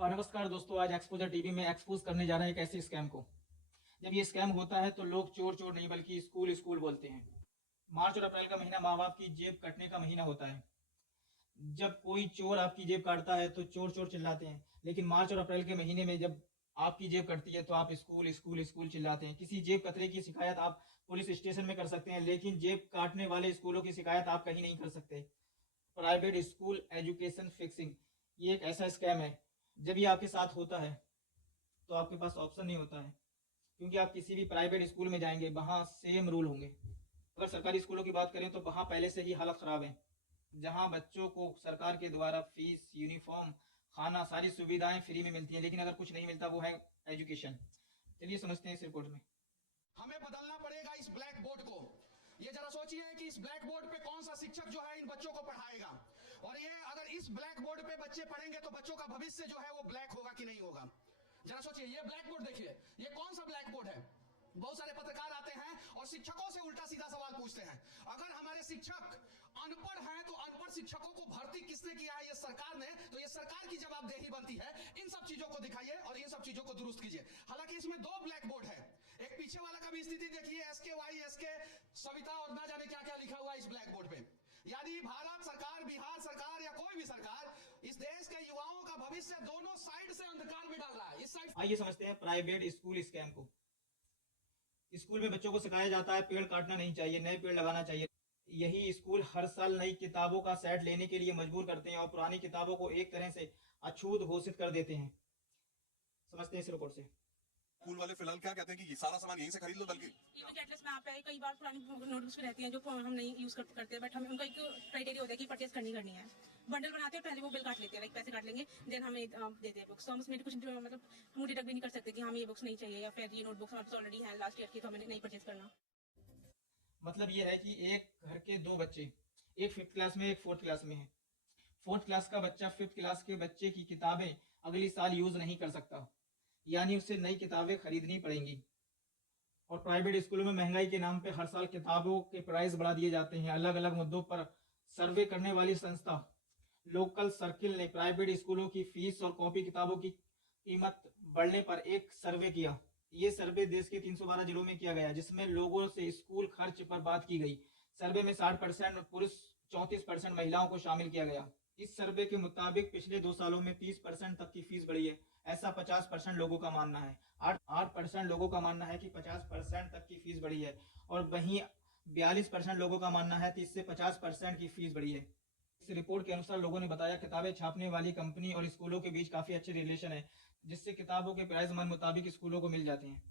और नमस्कार दोस्तों, आज एक्सपोजर टीवी में एक्सपोज करने जा रहे हैं एक ऐसे स्कैम को। जब ये स्कैम होता है तो लोग चोर चोर नहीं बल्कि स्कूल स्कूल बोलते हैं। मार्च और अप्रैल का महीना माँ बाप की जेब कटने का महीना होता है। जब कोई चोर आपकी जेब काटता है तो चोर चोर चिल्लाते हैं, लेकिन मार्च और अप्रैल के महीने में जब आपकी जेब कटती है तो आप स्कूल स्कूल स्कूल चिल्लाते हैं। किसी जेब कतरे की शिकायत आप पुलिस स्टेशन में कर सकते हैं, लेकिन जेब काटने वाले स्कूलों की शिकायत आप कहीं नहीं कर सकते। प्राइवेट स्कूल एजुकेशन फिक्सिंग, ये एक ऐसा स्कैम है। जब ये आपके साथ होता है तो आपके पास ऑप्शन नहीं होता है, क्योंकि आप किसी भी प्राइवेट स्कूल में जाएंगे वहाँ सेम रूल होंगे। अगर सरकारी स्कूलों की बात करें तो वहाँ पहले से ही हालत ख़राब है। जहाँ बच्चों को सरकार के द्वारा फीस, यूनिफॉर्म, खाना, सारी सुविधाएं फ्री में मिलती हैं, लेकिन अगर कुछ नहीं मिलता वो है एजुकेशन। चलिए समझते हैं इस रिपोर्ट में। हमें बदलना पड़ेगा इस ब्लैक बोर्ड को। ये जरा सोचिए कि इस ब्लैक बोर्ड पे कौन सा शिक्षक जो है इन बच्चों को पढ़ाएगा, और ये अगर इस ब्लैक बोर्ड पे बच्चे पढ़ेंगे तो बच्चों का भविष्य जो है वो ब्लैक होगा कि नहीं होगा। जरा सोचिए, ये ब्लैक बोर्ड देखिए, ये कौन सा ब्लैक बोर्ड है। बहुत सारे पत्रकार आते हैं और शिक्षकों से उल्टा सीधा सवाल पूछते हैं। अगर हमारे शिक्षक अनपढ़ हैं तो अनपढ़ शिक्षकों को भर्ती किसने किया है, ये सरकार ने, तो ये सरकार की जवाबदेही बनती है। इन सब चीजों को दिखाइए और इन सब चीजों को दुरुस्त कीजिए। हालांकि इसमें दो ब्लैक बोर्ड है, एक पीछे वाला का भी स्थिति देखिए, SKY SK सविता और ना जाने क्या क्या लिखा हुआ है इस ब्लैक बोर्ड पे। यानी भारत सरकार, बिहार सरकार या कोई भी सरकार इस देश के युवाओं का भविष्य दोनों साइड से अंधकार में डाल रहा है। इस साइड आइए समझते हैं प्राइवेट स्कूल स्कैम को। स्कूल में बच्चों को सिखाया जाता है पेड़ काटना नहीं चाहिए, नए पेड़ लगाना चाहिए। यही स्कूल हर साल नई किताबों का सेट लेने के लिए मजबूर करते हैं और पुरानी किताबों को एक तरह से अछूत घोषित कर देते हैं। समझते हैं इस रिपोर्ट से। स्कूल वाले फिलहाल क्या कहते हैं कि ये सारा सामान यहीं से खरीद लो, बल्कि ये तो गेटलेस में आप है, कई बार पुरानी नोटबुक्स भी रहती हैं जो हम नहीं यूज करते, बट हमें उनका एक क्राइटेरिया होता है कि परचेज करनी है। बंडल बनाते हैं, पहले वो बिल काट लेते हैं, लाइक पैसे काट लेंगे, देन हमें देते हैं बुक्स। तो हम उसमें कुछ मतलब मुंह डिडक्ट भी नहीं कर सकते कि हमें ये बुक्स नहीं चाहिए, या फिर ये नोटबुक्स हमारे ऑलरेडी है लास्ट ईयर की, तो हमें नहीं परचेज करना। मतलब ये है कि एक घर के दो बच्चे, एक 5th क्लास में एक 4th क्लास में है। 4th क्लास का बच्चा 5th क्लास के बच्चे की किताबें अगली साल यूज नहीं कर सकता, यानी उसे नई किताबें खरीदनी पड़ेंगी। और प्राइवेट स्कूलों में महंगाई के नाम पे हर साल किताबों के प्राइस बढ़ा दिए जाते हैं। अलग अलग मुद्दों पर सर्वे करने वाली संस्था लोकल सर्किल ने प्राइवेट स्कूलों की फीस और कॉपी किताबों की कीमत बढ़ने पर एक सर्वे किया। ये सर्वे देश के 312 जिलों में किया गया, जिसमें लोगों से स्कूल खर्च पर बात की गई। सर्वे में 60% पुरुष, 34% महिलाओं को शामिल किया गया। इस सर्वे के मुताबिक पिछले 2 सालों में 30% तक की फीस बढ़ी है, ऐसा 50% लोगों का मानना है। 8% लोगों का मानना है कि 50% तक की फीस बढ़ी है, और वहीं 42% लोगों का मानना है 30 से 50% की फीस बढ़ी है। इस रिपोर्ट के अनुसार लोगों ने बताया किताबें छापने वाली कंपनी और स्कूलों के बीच काफी अच्छे रिलेशन है, जिससे किताबों के प्राइस मन मुताबिक स्कूलों को मिल जाते हैं,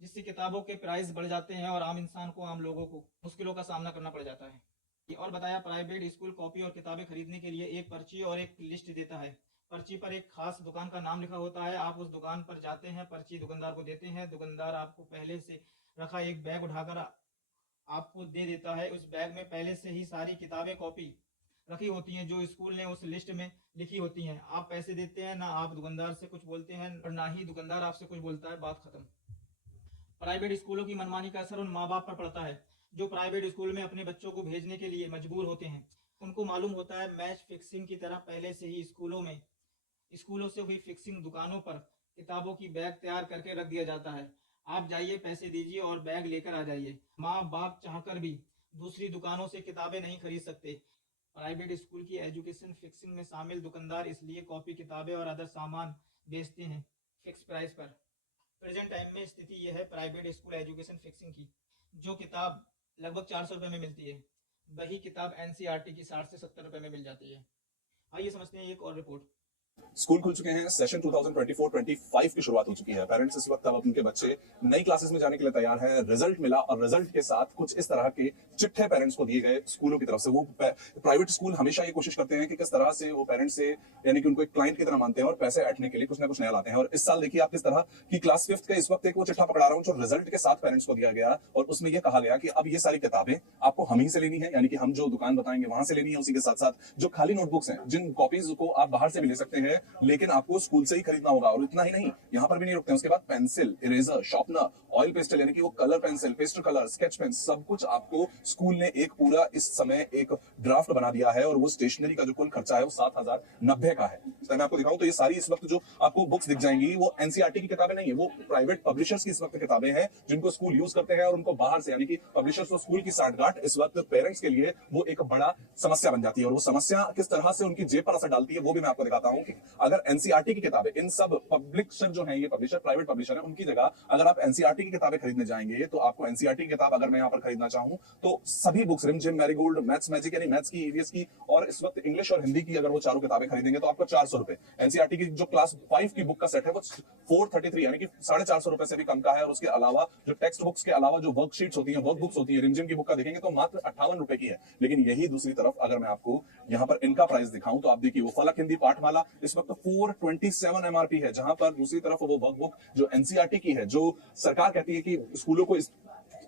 जिससे किताबों के प्राइस बढ़ जाते हैं और आम इंसान को, आम लोगों को मुश्किलों का सामना करना पड़ जाता है। और बताया प्राइवेट स्कूल कॉपी और किताबें खरीदने के लिए एक पर्ची और एक लिस्ट देता है। पर्ची पर एक खास दुकान का नाम लिखा होता है। आप उस दुकान पर जाते हैं, पर्ची दुकानदार को देते हैं। दुकानदार आपको पहले से रखा एक बैग उठाकर आपको दे देता है। उस बैग में पहले से ही सारी किताबें कॉपी रखी होती हैं जो स्कूल ने उस लिस्ट में लिखी होती हैं। आप पैसे देते हैं, ना आप दुकानदार से कुछ बोलते हैं और ना ही दुकानदार आपसे कुछ बोलता है, बात खत्म। प्राइवेट स्कूलों की मनमानी का असर उन माँ बाप पर पड़ता है जो प्राइवेट स्कूल में अपने बच्चों को भेजने के लिए मजबूर होते हैं। उनको मालूम होता है मैच फिक्सिंग की तरह पहले से ही स्कूलों से हुई फिक्सिंग दुकानों पर किताबों की बैग तैयार करके रख दिया जाता है। आप जाइए, पैसे दीजिए और बैग लेकर आ जाइए। माँ बाप चाहकर भी दूसरी दुकानों से किताबें नहीं खरीद सकते। प्राइवेट स्कूल की एजुकेशन फिक्सिंग में शामिल दुकानदार इसलिए कॉपी, किताबें और अदर सामान बेचते हैं फिक्स प्राइस पर। प्रेजेंट टाइम में स्थिति यह है प्राइवेट स्कूल एजुकेशन फिक्सिंग की। जो किताब लगभग 400 रुपये में मिलती है, वही किताब NCERT की 60 से 70 रुपये में मिल जाती है। आइए समझते हैं एक और रिपोर्ट। स्कूल खुल चुके हैं। सेशन 2024-25 की शुरुआत हो चुकी है। पेरेंट्स इस वक्त अब उनके बच्चे नई क्लासेस में जाने के लिए तैयार हैं। रिजल्ट मिला और रिजल्ट के साथ कुछ इस तरह के चिट्ठे पेरेंट्स को दिए गए स्कूलों की तरफ से। वो प्राइवेट स्कूल हमेशा ये कोशिश करते हैं कि किस तरह से वो पेरेंट्स से, यानी कि उनको एक क्लाइंट की तरह मानते हैं और पैसे ऐंठने के लिए कुछ ना कुछ नया लाते हैं। और इस साल देखिए आप किस तरह की क्लास 5th का इस वक्त एक वो चिट्ठा पकड़ा रहा हूं जो रिजल्ट के साथ पेरेंट्स को दिया गया, और उसमें यह कहा गया कि अब ये सारी किताबें आपको हम ही से लेनी है, यानी कि हम जो दुकान बताएंगे वहां से लेनी है। उसी के साथ साथ जो खाली नोटबुक्स हैं, जिन कॉपीज को आप बाहर से भी ले सकते हैं हैं, लेकिन आपको स्कूल से ही खरीदना होगा। और इतना ही नहीं, यहाँ पर भी नहीं रुकते हैं, उसके बाद pencil, eraser, sharpener, oil pastel यानी कि वो colour pencil, pastel colour, sketch pen, सब कुछ आपको स्कूल ने एक पूरा इस समय एक ड्राफ्ट बना दिया है। और वो स्टेशनरी का जो कुल खर्चा है वो 7,090 का है। मैं आपको दिखाऊं तो ये सारी इस वक्त जो आपको बुक्स दिख जाएंगी वो एनसीईआरटी की किताबें नहीं है, वो प्राइवेट पब्लिशर्स की इस वक्त किताबें हैं जिनको स्कूल यूज करते हैं। और उनको बाहर से यानी कि पब्लिशर्स और स्कूल की साठगांठ इस वक्त पेरेंट्स के लिए वो एक बड़ा समस्या बन जाती है। और वो समस्या किस तरह से उनकी जेब पर असर डालती है वो भी मैं आपको दिखाता हूं कि अगर एनसीईआरटी की किताबें, इन सब पब्लिशर जो हैं, ये पब्लिशर प्राइवेट पब्लिशर है, उनकी जगह अगर आप एनसीईआरटी की किताबें खरीदने जाएंगे तो आपको एनसीईआरटी की किताब अगर मैं यहाँ पर खरीदना चाहूं तो सभी बुक्स, रिमझिम, मैरीगोल्ड, मैथ्स मैजिक यानी मैथ्स की, ईवीएस की और इस वक्त इंग्लिश और हिंदी की अगर वो चारों किताबें खरीदेंगे तो आपको 400 रुपए। एनसीईआरटी की जो क्लास 5 की बुक का सेट है वो 433 यानी कि 450 रुपए से भी कम का है। और उसके अलावा जो टेक्स्ट बुक्स के अलावा जो वर्कशीट्स होती हैं, वर्क बुक्स होती है, रिमझिम की बुक का देखेंगे तो मात्र 58 रुपए की है। लेकिन यही दूसरी तरफ अगर मैं आपको यहाँ पर इनका प्राइस दिखाऊं तो आप देखिए वो फलक हिंदी पाठमाला इस वक्त 427 एमआरपी है, जहां पर दूसरी तरफ वो वर्क बुक जो एनसीईआरटी की है, जो सरकार कहती है कि स्कूलों को इस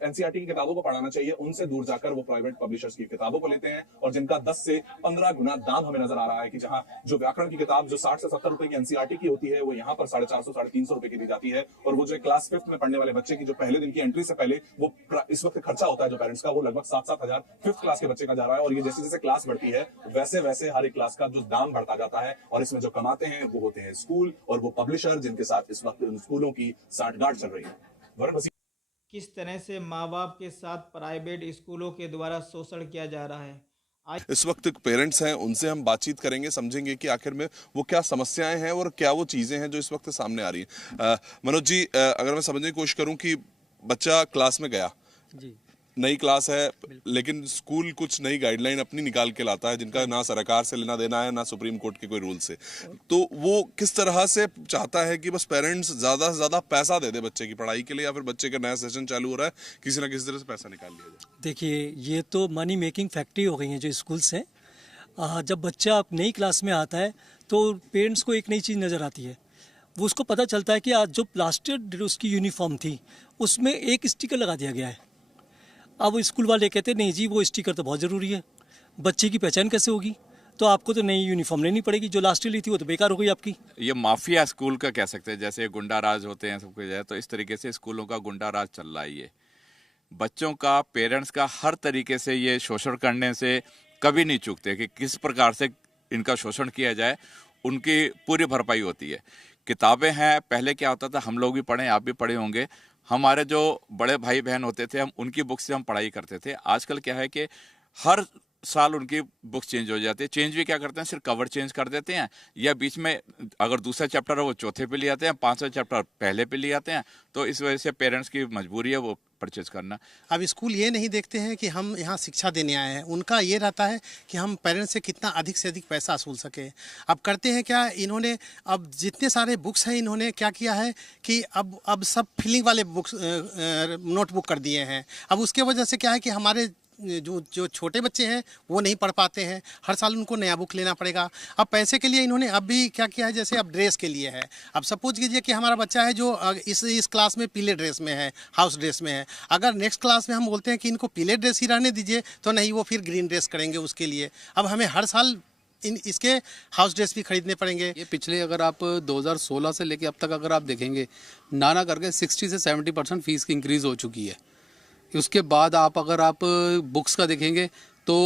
एनसीईआरटी की किताबों को पढ़ाना चाहिए, उनसे दूर जाकर वो प्राइवेट पब्लिशर्स की किताबों को लेते हैं। और जिनका 10 से 15 गुना दाम हमें नजर आ रहा है कि जहां जो व्याकरण की किताब जो 60 से 70 रुपए की एनसीईआरटी की होती है वो यहाँ पर 450 350 रुपए की दी जाती है। और वो जो क्लास 5th में पढ़ने वाले बच्चे की जो पहले दिन की एंट्री से पहले वो इस वक्त खर्चा होता है जो पेरेंट्स का, वो लगभग 7-7 हजार 5th क्लास के बच्चे का जा रहा है। और ये जैसे जैसे क्लास बढ़ती है वैसे वैसे हर एक क्लास का जो दाम बढ़ता जाता है। और इसमें जो कमाते हैं वो होते हैं स्कूल और वो पब्लिशर जिनके साथ इस वक्त स्कूलों की साठगांठ चल रही है। वरुण, किस तरह से माँ बाप के साथ प्राइवेट स्कूलों के द्वारा शोषण किया जा रहा है। आज इस वक्त पेरेंट्स हैं, उनसे हम बातचीत करेंगे, समझेंगे कि आखिर में वो क्या समस्याएं हैं और क्या वो चीजें हैं जो इस वक्त सामने आ रही हैं। मनोज जी, अगर मैं समझने की कोशिश करूं कि बच्चा क्लास में गया, जी नई क्लास है, लेकिन स्कूल कुछ नई गाइडलाइन अपनी निकाल के लाता है जिनका ना सरकार से लेना देना है ना सुप्रीम कोर्ट के कोई रूल से। तो वो किस तरह से चाहता है कि बस पेरेंट्स ज्यादा से ज्यादा पैसा दे दे बच्चे की पढ़ाई के लिए, या फिर बच्चे का नया सेशन चालू हो रहा है किसी ना किसी तरह से पैसा निकाल लिया जाए। देखिए, ये तो मनी मेकिंग फैक्ट्री हो गई है जो स्कूल्स हैं। जब बच्चा नई क्लास में आता है तो पेरेंट्स को एक नई चीज़ नज़र आती है। वो उसको पता चलता है कि आज जो प्लास्टर उसकी यूनिफॉर्म थी उसमें एक स्टिकर लगा दिया गया है। अब स्कूल वाले कहते हैं नहीं जी, वो स्टिकर तो बहुत ज़रूरी है, बच्चे की पहचान कैसे होगी, तो आपको तो नई यूनिफॉर्म लेनी पड़ेगी, जो लास्ट ली थी वो तो बेकार हो गई आपकी। ये माफिया स्कूल का कह सकते हैं, जैसे गुंडा राज होते हैं सब कुछ है, तो इस तरीके से स्कूलों का गुंडा राज चल रहा है। ये बच्चों का, पेरेंट्स का हर तरीके से ये शोषण करने से कभी नहीं चूकते कि किस प्रकार से इनका शोषण किया जाए, उनकी पूरी भरपाई होती है। किताबें हैं, पहले क्या होता था, हम लोग भी पढ़े, आप भी पढ़े होंगे, हमारे जो बड़े भाई बहन होते थे हम उनकी बुक से हम पढ़ाई करते थे। आजकल क्या है कि हर साल उनकी बुक चेंज हो जाती है। चेंज भी क्या करते हैं, सिर्फ कवर चेंज कर देते हैं, या बीच में अगर दूसरा चैप्टर है वो चौथे पे ले आते हैं, 5वां चैप्टर पहले पे ले आते हैं। तो इस वजह से पेरेंट्स की मजबूरी है वो परचेज करना। अब स्कूल ये नहीं देखते हैं कि हम यहाँ शिक्षा देने आए हैं, उनका ये रहता है कि हम पेरेंट्स से कितना अधिक से अधिक पैसा वसूल सके। अब करते हैं क्या, इन्होंने अब जितने सारे बुक्स हैं इन्होंने क्या किया है कि अब सब फिलिंग वाले बुक्स नोटबुक कर दिए हैं। अब उसके वजह से क्या है कि हमारे जो छोटे बच्चे हैं वो नहीं पढ़ पाते हैं, हर साल उनको नया बुक लेना पड़ेगा। अब पैसे के लिए इन्होंने अब भी क्या किया है, जैसे अब ड्रेस के लिए है, अब सपोज कीजिए कि हमारा बच्चा है जो इस क्लास में पीले ड्रेस में है, हाउस ड्रेस में है, अगर नेक्स्ट क्लास में हम बोलते हैं कि इनको पीले ड्रेस ही रहने दीजिए तो नहीं, वो फिर ग्रीन ड्रेस करेंगे उसके लिए। अब हमें हर साल इसके हाउस ड्रेस भी खरीदने पड़ेंगे। ये पिछले अगर आप 2016 से लेके अब तक अगर आप देखेंगे, नाना करके 60 से 70% फीस की इंक्रीज़ हो चुकी है। उसके बाद अगर आप बुक्स का देखेंगे तो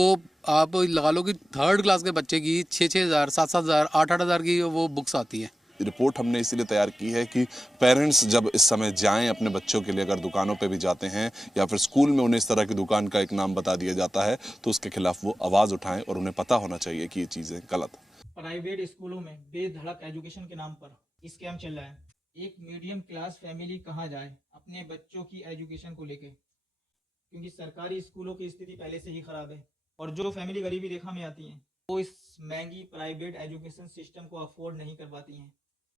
आप लगा लो कि 3rd क्लास के बच्चे की 6-6 हज़ार, 7-7 हज़ार, 8-8 हज़ार की वो बुक्स आती हैं। रिपोर्ट हमने इसीलिए तैयार की है कि पेरेंट्स जब इस समय जाएं अपने बच्चों के लिए, अगर दुकानों पे भी जाते हैं या फिर स्कूल में उन्हें इस तरह की दुकान का एक नाम बता दिया जाता है तो उसके खिलाफ वो आवाज़ उठाएं और उन्हें पता होना चाहिए कि ये चीज़ें गलत है। प्राइवेट स्कूलों में बेधड़क एजुकेशन के नाम पर स्कैम चल रहा है। एक मीडियम क्लास फैमिली कहाँ जाए अपने बच्चों की एजुकेशन को लेके, क्योंकि सरकारी स्कूलों की स्थिति पहले से ही खराब है। और जो फैमिली गरीबी रेखा में आती हैं वो इस महंगी प्राइवेट एजुकेशन सिस्टम को अफोर्ड नहीं कर पाती हैं।